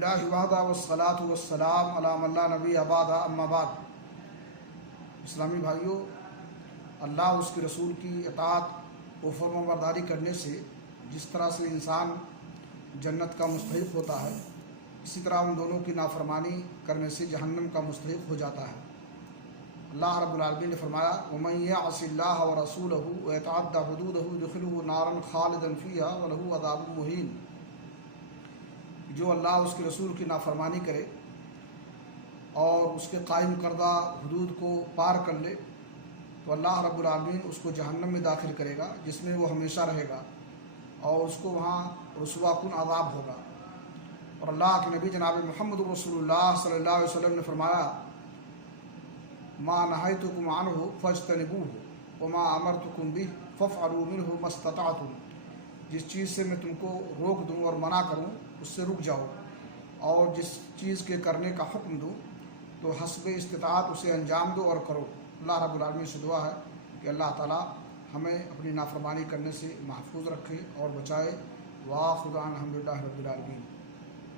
الحمدللہ وحدہ والصلاۃ والسلام علی من لا نبی بعدہ اما بعد۔ اسلامی بھائیوں، اللہ اس کے رسول کی اطاعت و فرمانبرداری کرنے سے جس طرح سے انسان جنت کا مستحق ہوتا ہے، اسی طرح ان دونوں کی نافرمانی کرنے سے جہنم کا مستحق ہو جاتا ہے۔ اللہ رب العالمین نے فرمایا وَمَن يَعْصِ اللَّهَ وَرَسُولَهُ وَيَتَعَدَّ حُدُودَهُ يُدْخِلْهُ نَارًا خَالِدًا فِيهَا وَلَهُ عَذَابٌ مُهِينٌ۔ جو اللہ اس کے رسول کی نافرمانی کرے اور اس کے قائم کردہ حدود کو پار کر لے تو اللہ رب العالمین اس کو جہنم میں داخل کرے گا، جس میں وہ ہمیشہ رہے گا اور اس کو وہاں رسوا کن عذاب ہوگا۔ اور اللہ کے نبی جناب محمد رسول اللہ صلی اللہ علیہ وسلم نے فرمایا ما نہیتکم عنہ فاجتنبوہ وما امرتکم بہ فافعلوا منہ ما استطعتم۔ جس چیز سے میں تم کو روک دوں اور منع کروں اس سے رک جاؤ، اور جس چیز کے کرنے کا حکم دوں تو حسب استطاعت اسے انجام دو اور کرو۔ اللہ رب العالمین سے دعا ہے کہ اللہ تعالی ہمیں اپنی نافرمانی کرنے سے محفوظ رکھے اور بچائے۔ وآخر دعوانا الحمدللہ رب العالمین۔